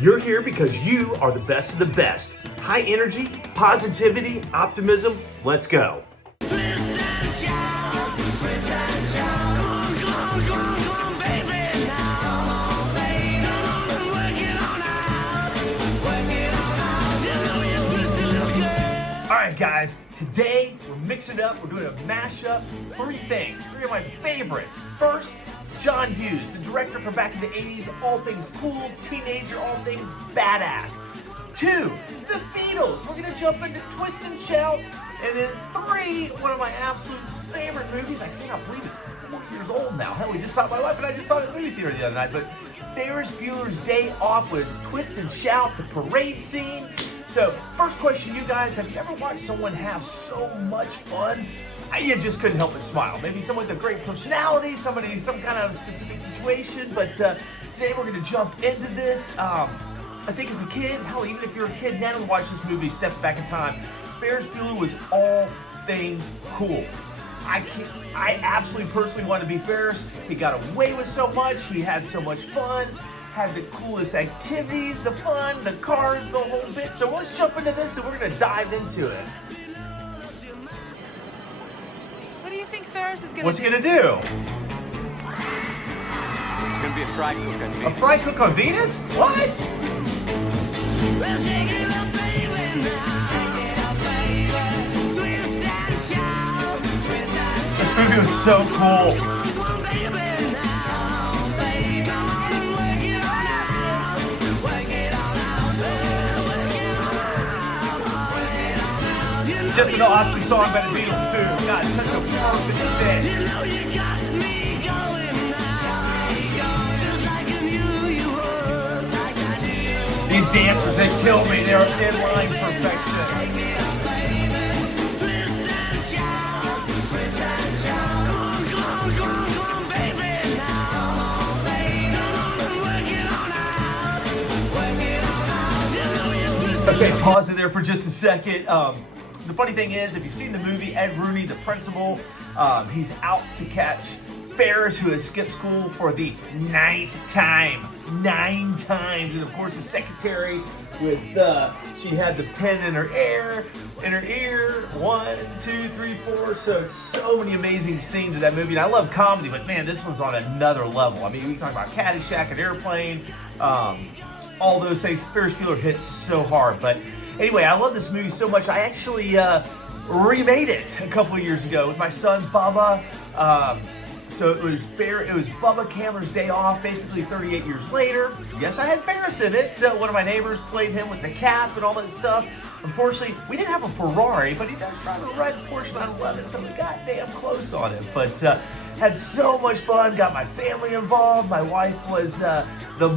You're here because you are the best of the best. High energy, positivity, optimism. Let's go. Twist and shout, twist and shout. Come on, come on, come on, baby, now. Come on, baby, come on and work it on out. Work it on out. You know you twisted little girl. All right, guys. Today we're mixing it up. We're doing a mashup. Three things. Three of my favorites. First, John Hughes, the director from back in the 80s. All things cool, teenager, all things badass. Two, the Beatles. We're gonna jump into Twist and Shout. And then three, one of my absolute favorite movies. I cannot believe it's 4 years old now. Hell, we just saw my wife and I just saw it in the movie theater the other night. But Ferris Bueller's Day Off with Twist and Shout, the parade scene. So, first question, you guys, have you ever watched someone have so much fun? You just couldn't help but smile. Maybe someone with a great personality, somebody, some kind of specific situation. But today we're gonna jump into this. I think as a kid, hell, even if you're a kid now and watch this movie, step back in time, Ferris Bueller was all things cool. I absolutely personally wanted to be Ferris. He got away with so much. He had so much fun. Had the coolest activities, the fun, the cars, the whole bit. So let's jump into this and we're gonna dive into it. What do you think Ferris is gonna do? What's he gonna do? It's gonna be a fry cook on Venus. A fry cook on Venus? What? Well, shake it up, baby, now. Shake it up, baby. Twist and shout, twist and shout. This movie was so cool. Come on, baby, now. Baby, come on and work it on out. Work it on out, work it on out. Work it on out. You know Just an awesome song by the Beatles too. God, such a perfect fit. You know you got me going now. Going just like I knew you would, like I knew. These dancers, they kill me. They're in line perfection. Shake it up, baby. Twist and shout, twist and shout. Come on, come on, come on, come on, baby, now. Come on, baby, come on and work it on out. Work it on out. You know you twisted. Okay, pause it there for just a second. The funny thing is, if you've seen the movie, Ed Rooney, the principal, he's out to catch Ferris, who has skipped school for the 9th time. 9 times. And of course, the secretary with, she had the pen in her ear. 1, 2, 3, 4. So many amazing scenes in that movie. And I love comedy, but man, this one's on another level. I mean, we talk about Caddyshack and Airplane, all those things. Ferris Bueller hits so hard. But anyway, I love this movie so much. I actually remade it a couple of years ago with my son Bubba. So it was Bubba Cameron's Day Off, basically 38 years later. Yes, I had Ferris in it. One of my neighbors played him with the cap and all that stuff. Unfortunately, we didn't have a Ferrari, but he does drive a red Porsche 911, so we got damn close on it. But had so much fun, got my family involved. My wife was the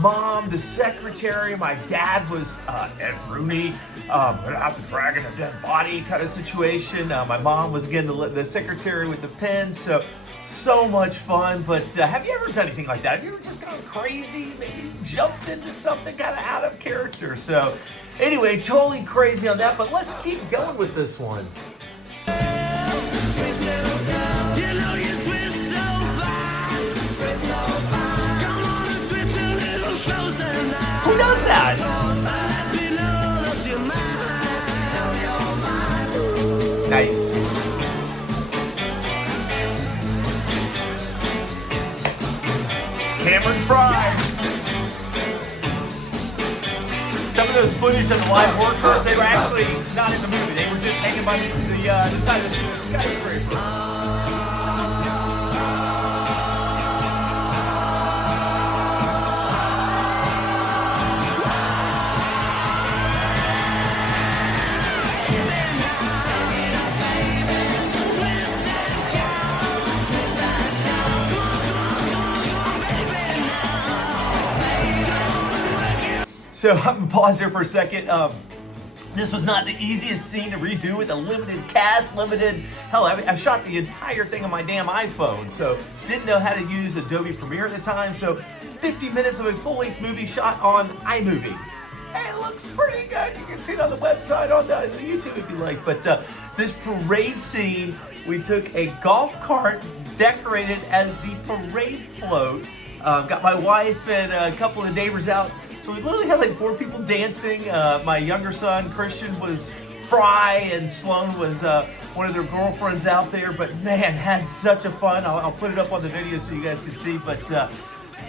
mom, the secretary. My dad was Ed Rooney, out the dragging a dead body kind of situation. My mom was, again, the secretary with the pen. So much fun. But have you ever done anything like that? Have you ever just gone crazy? Maybe jumped into something kind of out of character? So anyway, totally crazy on that. But let's keep going with this one. Twist little girl. You know you twist so fine. Twist so fine. Come on and twist a little closer now. Who does that? Let me know that you're mine. Know you're mine. Nice. Cameron Fry. Some of those footage of the live workers, they were actually not in the movie. They were just hanging by the side of the skyscraper. So I'm gonna pause there for a second. This was not the easiest scene to redo with a limited cast, hell, I shot the entire thing on my damn iPhone, so didn't know how to use Adobe Premiere at the time, so 50 minutes of a full-length movie shot on iMovie. Hey, it looks pretty good. You can see it on the website, on the YouTube if you like, but this parade scene, we took a golf cart decorated as the parade float, got my wife and a couple of neighbors out So we literally had like 4 people dancing. My younger son, Christian, was Fry, and Sloan was one of their girlfriends out there. But man, had such a fun. I'll put it up on the video so you guys can see. But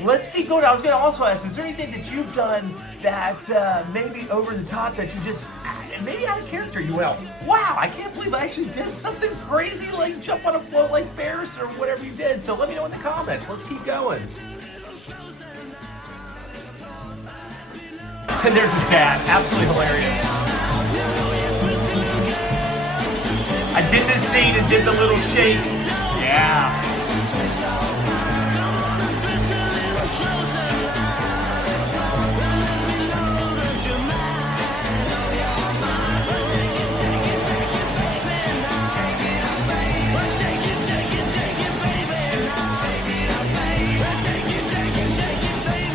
let's keep going. I was going to also ask, is there anything that you've done that maybe over the top that you just, maybe out of character, you went, wow, I can't believe I actually did something crazy like jump on a float like Ferris or whatever you did. So let me know in the comments. Let's keep going. And there's his dad. Absolutely hilarious. I did this scene and did the little shake. Yeah.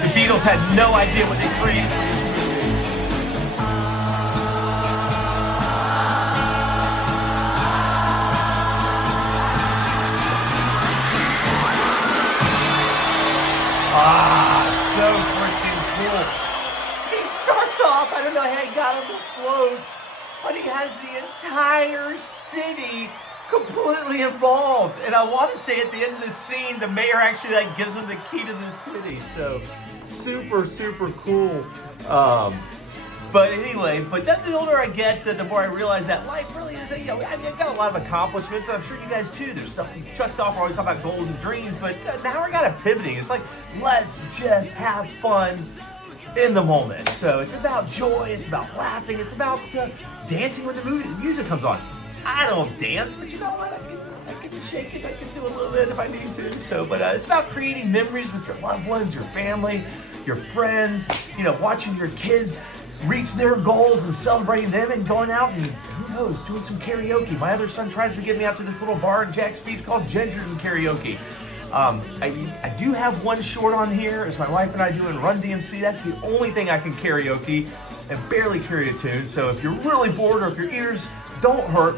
The Beatles had no idea what they created. So freaking cool. He starts off, I don't know how he got on the float, but he has the entire city completely involved. And I want to say at the end of the scene, the mayor actually like gives him the key to the city. So super, super cool. But anyway, then the older I get, the more I realize that life really is, you know, I mean, I've got a lot of accomplishments, and I'm sure you guys too. There's stuff we checked off. We're always talking about goals and dreams, but now we're kind of pivoting. It's like, let's just have fun in the moment. So it's about joy. It's about laughing. It's about dancing when the music comes on. I don't dance, but you know what? I can shake it. I can do a little bit if I need to. So, but it's about creating memories with your loved ones, your family, your friends. You know, watching your kids reach their goals and celebrating them, and going out and, who knows, doing some karaoke. My other son tries to get me out to this little bar in Jack's Beach called Ginger's and Karaoke. I do have one short on here. It's my wife and I doing Run DMC. That's the only thing I can karaoke and barely carry a tune. So if you're really bored or if your ears don't hurt,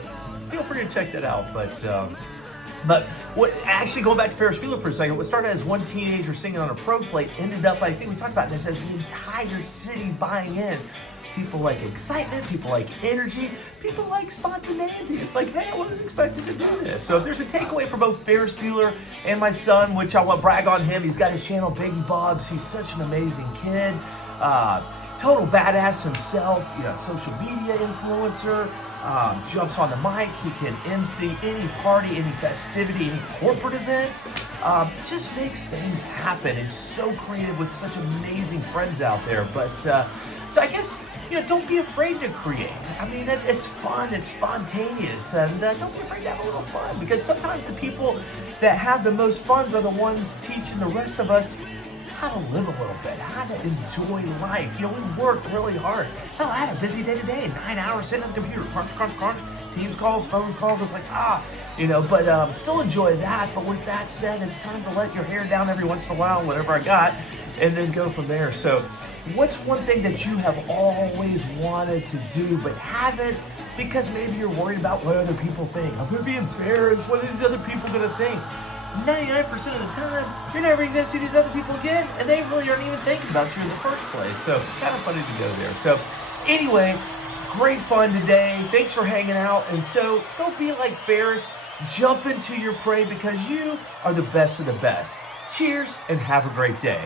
feel free to check that out. But what, actually going back to Ferris Bueller for a second, what started as one teenager singing on a probe plate ended up, I think we talked about this, as the entire city buying in. People like excitement, people like energy, people like spontaneity. It's like, hey, I wasn't expecting to do this. So if there's a takeaway for both Ferris Bueller and my son, which I want to brag on him, he's got his channel, Biggie Bob's. He's such an amazing kid. Total badass himself, you know, social media influencer. Jumps on the mic, he can MC any party, any festivity, any corporate event. Just makes things happen, and so creative with such amazing friends out there. But so I guess, you know, don't be afraid to create. I mean, it's fun, it's spontaneous, and don't be afraid to have a little fun, because sometimes the people that have the most fun are the ones teaching the rest of us how to live a little bit, how to enjoy life. You know, we work really hard. Hell, I had a busy day today, 9 hours sitting on the computer, crunch, Teams calls, phones calls. It's like, you know, but still enjoy that. But with that said, it's time to let your hair down every once in a while, whatever I got, and then go from there. So what's one thing that you have always wanted to do but haven't because maybe you're worried about what other people think? I'm going to be embarrassed. What are these other people going to think? 99% of the time, you're never even going to see these other people again, and they really aren't even thinking about you in the first place. So, kind of funny to go there. So, anyway, great fun today. Thanks for hanging out. And so, don't be like Ferris. Jump into your prey, because you are the best of the best. Cheers, and have a great day.